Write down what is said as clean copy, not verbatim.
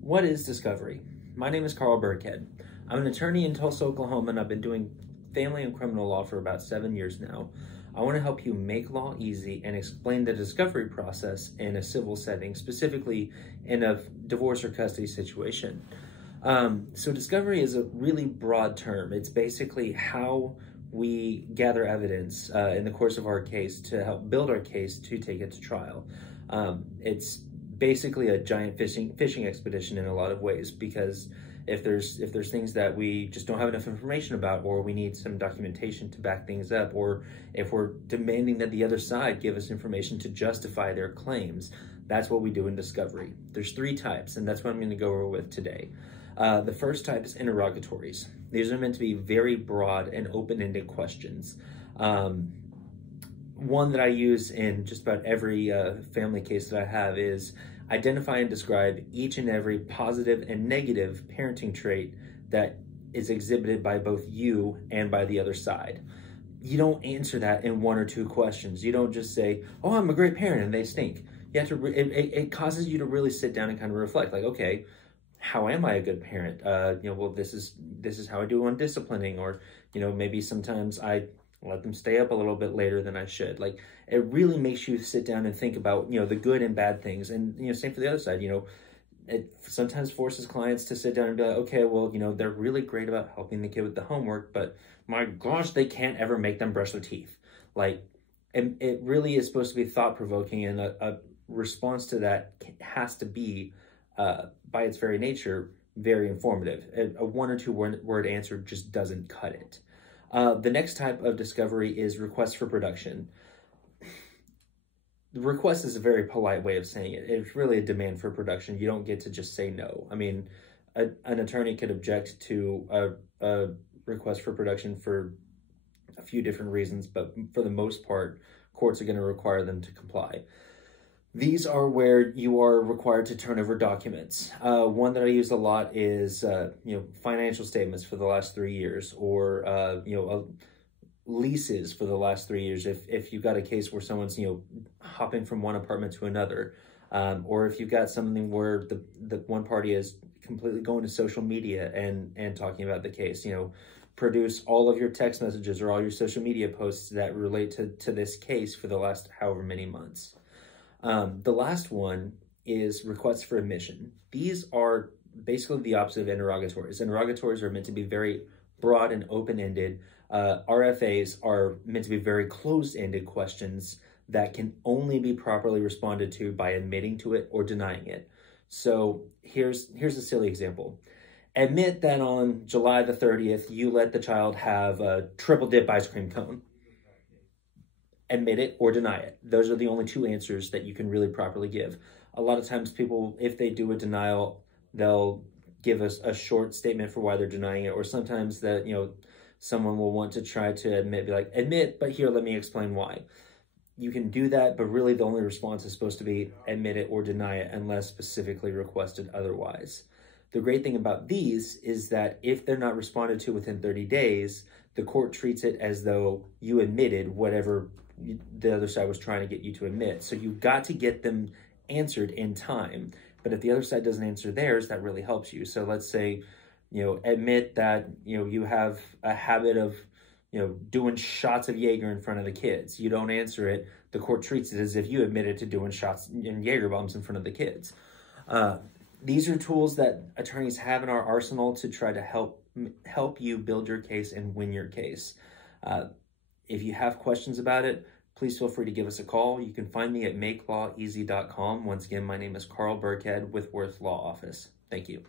What is discovery? My name is Carl Burkhead. I'm an attorney in Tulsa, Oklahoma, and I've been doing family and criminal law for about 7 years now. I want to help you make law easy and explain the discovery process in a civil setting, specifically in a divorce or custody situation. So discovery is a really broad term. It's basically how we gather evidence in the course of our case to help build our case to take it to trial. It's basically a giant fishing expedition in a lot of ways, because if there's things that we just don't have enough information about, or we need some documentation to back things up, or if we're demanding that the other side give us information to justify their claims, that's what we do in discovery. There's 3 types, and that's what I'm going to go over with today. The first type is interrogatories. These are meant to be very broad and open-ended questions. One that I use in just about every family case that I have is identify and describe each and every positive and negative parenting trait that is exhibited by both you and by the other side. You don't answer that in 1 or 2 questions. You don't just say, "Oh, I'm a great parent," and they stink. You have to. It causes you to really sit down and kind of reflect, like, okay, how am I a good parent? Well, this is how I do on disciplining, or maybe sometimes I let them stay up a little bit later than I should. Like, it really makes you sit down and think about, the good and bad things. And, same for the other side, it sometimes forces clients to sit down and be like, okay, well, they're really great about helping the kid with the homework, but my gosh, they can't ever make them brush their teeth. Like, it really is supposed to be thought-provoking, and a response to that has to be, by its very nature, very informative. A 1 or 2 word answer just doesn't cut it. The next type of discovery is request for production. The request is a very polite way of saying it. It's really a demand for production. You don't get to just say no. I mean, an attorney could object to a request for production for a few different reasons, but for the most part, courts are going to require them to comply. These are where you are required to turn over documents. One that I use a lot is, financial statements for the last 3 years, or, leases for the last 3 years. If you've got a case where someone's, hopping from one apartment to another, or if you've got something where the one party is completely going to social media and talking about the case, produce all of your text messages or all your social media posts that relate to this case for the last however many months. The last one is requests for admission. These are basically the opposite of interrogatories. Interrogatories are meant to be very broad and open-ended. RFAs are meant to be very closed-ended questions that can only be properly responded to by admitting to it or denying it. So here's a silly example. Admit that on July the 30th, you let the child have a triple dip ice cream cone. Admit it or deny it. Those are the only 2 answers that you can really properly give. A lot of times people, if they do a denial, they'll give us a short statement for why they're denying it, or sometimes that, someone will want to try to admit, be like, admit, but here, let me explain why. You can do that, but really the only response is supposed to be admit it or deny it unless specifically requested otherwise. The great thing about these is that if they're not responded to within 30 days, the court treats it as though you admitted whatever the other side was trying to get you to admit. So you've got to get them answered in time. But if the other side doesn't answer theirs, that really helps you. So let's say, admit that, you have a habit of, doing shots of Jaeger in front of the kids. You don't answer it. The court treats it as if you admitted to doing shots and Jaeger bombs in front of the kids. These are tools that attorneys have in our arsenal to try to help you build your case and win your case. If you have questions about it, please feel free to give us a call. You can find me at makelawEasy.com. Once again, my name is Carl Burkhead with Worth Law Office. Thank you.